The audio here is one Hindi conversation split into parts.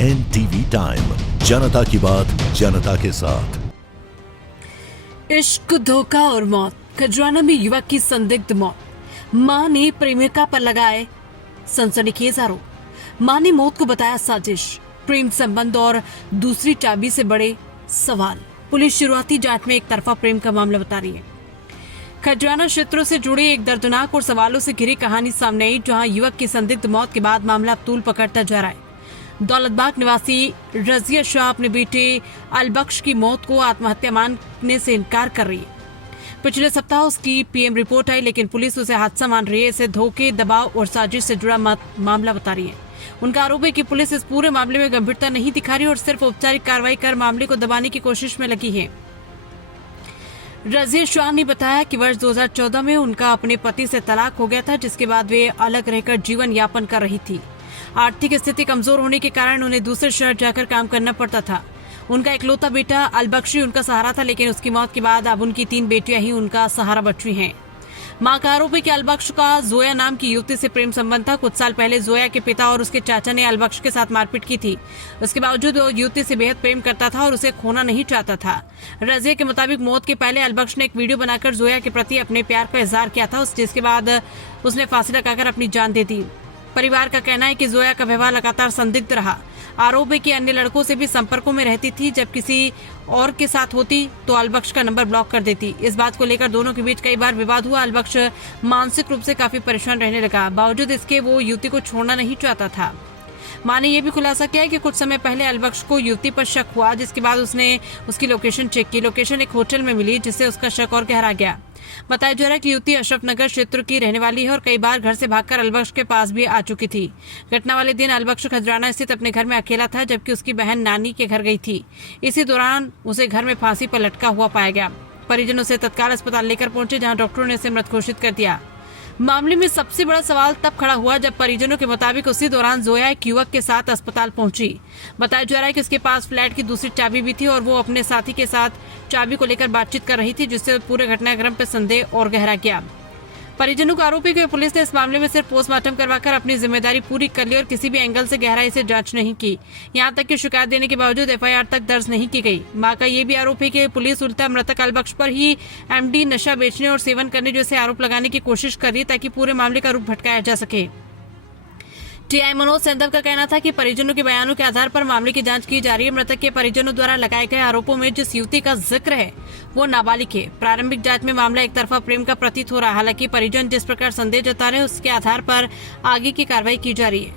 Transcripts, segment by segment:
NTV टाइम, जनता की बात जनता के साथ। इश्क, धोखा और मौत। खजराना में युवक की संदिग्ध मौत। मां ने प्रेमिका पर लगाए सनसनीखेज आरोप। मां ने मौत को बताया साजिश। प्रेम संबंध और दूसरी चाबी से बड़े सवाल। पुलिस शुरुआती जांच में एक तरफा प्रेम का मामला बता रही है। खजराना क्षेत्रों से जुड़ी एक दर्दनाक और सवालों से घिरी कहानी सामने आई, जहां युवक की संदिग्ध मौत के बाद मामला तूल पकड़ता जा रहा है। दौलतबाग निवासी रजिया शाह अपने बेटे अलबख्श की मौत को आत्महत्या मानने से इनकार कर रही है। पिछले सप्ताह उसकी पीएम रिपोर्ट आई, लेकिन पुलिस उसे हादसा मान रही है। इसे धोखे, दबाव और साजिश से जुड़ा मामला बता रही है। उनका आरोप है कि पुलिस इस पूरे मामले में गंभीरता नहीं दिखा रही और सिर्फ औपचारिक कार्रवाई कर मामले को दबाने की कोशिश में लगी है। रजिया शाह ने बताया कि वर्ष 2014 में उनका अपने पति से तलाक हो गया था, जिसके बाद वे अलग रहकर जीवन यापन कर रही थी। आर्थिक स्थिति कमजोर होने के कारण उन्हें दूसरे शहर जाकर काम करना पड़ता था। उनका इकलौता बेटा अलबख्शी उनका सहारा था, लेकिन उसकी मौत के बाद अब उनकी 3 बेटियां ही उनका सहारा बची हैं। मां का आरोप है कि अलबख्श का जोया नाम की युवती से प्रेम संबंध था। कुछ साल पहले जोया के पिता और उसके चाचा ने अलबख्श के साथ मारपीट की थी। उसके बावजूद वो युवती से बेहद प्रेम करता था और उसे खोना नहीं चाहता था। रजिया के मुताबिक मौत के पहले अलबख्श ने एक वीडियो बनाकर जोया के प्रति अपने प्यार का इजहार किया था, जिसके बाद उसने फांसी लगाकर अपनी जान दे दी। परिवार का कहना है कि जोया का व्यवहार लगातार संदिग्ध रहा। आरोप है कि अन्य लड़कों से भी संपर्कों में रहती थी। जब किसी और के साथ होती तो अलबख्श का नंबर ब्लॉक कर देती। इस बात को लेकर दोनों के बीच कई बार विवाद हुआ। अलबख्श मानसिक रूप से काफी परेशान रहने लगा। बावजूद इसके वो युवती को छोड़ना नहीं चाहता था। मां ने यह भी खुलासा किया है कि कुछ समय पहले अलबख्श को युवती पर शक हुआ, जिसके बाद उसने उसकी लोकेशन चेक की। लोकेशन एक होटल में मिली, जिससे उसका शक और गहरा गया। बताया जा रहा है कि युवती अशरफ नगर क्षेत्र की रहने वाली है और कई बार घर से भागकर अलबख्श के पास भी आ चुकी थी। घटना वाले दिन अलबख्श खजराना स्थित अपने घर में अकेला था, जबकि उसकी बहन नानी के घर गई थी। इसी दौरान उसे घर में फांसी पर लटका हुआ पाया गया। परिजन उसे तत्काल अस्पताल लेकर पहुंचे, जहां डॉक्टरों ने उसे मृत घोषित कर दिया। मामले में सबसे बड़ा सवाल तब खड़ा हुआ जब परिजनों के मुताबिक उसी दौरान जोया एक युवक के साथ अस्पताल पहुंची। बताया जा रहा है कि उसके पास फ्लैट की दूसरी चाबी भी थी और वो अपने साथी के साथ चाबी को लेकर बातचीत कर रही थी, जिससे पूरे घटनाक्रम पर संदेह और गहरा गया। परिजनों का आरोप है कि पुलिस ने इस मामले में सिर्फ पोस्टमार्टम करवाकर अपनी जिम्मेदारी पूरी कर ली और किसी भी एंगल से गहराई से जांच नहीं की। यहां तक कि शिकायत देने के बावजूद एफआईआर तक दर्ज नहीं की गई। मां का यह भी आरोप है कि पुलिस उल्टा मृतक अलबख्श पर ही एमडी, नशा बेचने और सेवन करने जैसे आरोप लगाने की कोशिश कर रही, ताकि पूरे मामले का रुख भटकाया जा सके। टीआई मनोज सेंधव का कहना था कि परिजनों के बयानों के आधार पर मामले की जांच की जा रही है। मृतक के परिजनों द्वारा लगाए गए आरोपों में जिस युवती का जिक्र है वो नाबालिग है। प्रारंभिक जांच में मामला एक तरफा प्रेम का प्रतीत हो रहा है। हालांकि परिजन जिस प्रकार संदेह जता रहे हैं, उसके आधार पर आगे की कार्रवाई की जा रही है।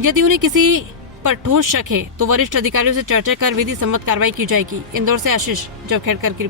यदि उन्हें किसी पर ठोस शक है तो वरिष्ठ अधिकारियों से चर्चा कर विधि सम्मत कार्रवाई की जाएगी। इंदौर से आशीष जवखेड़कर की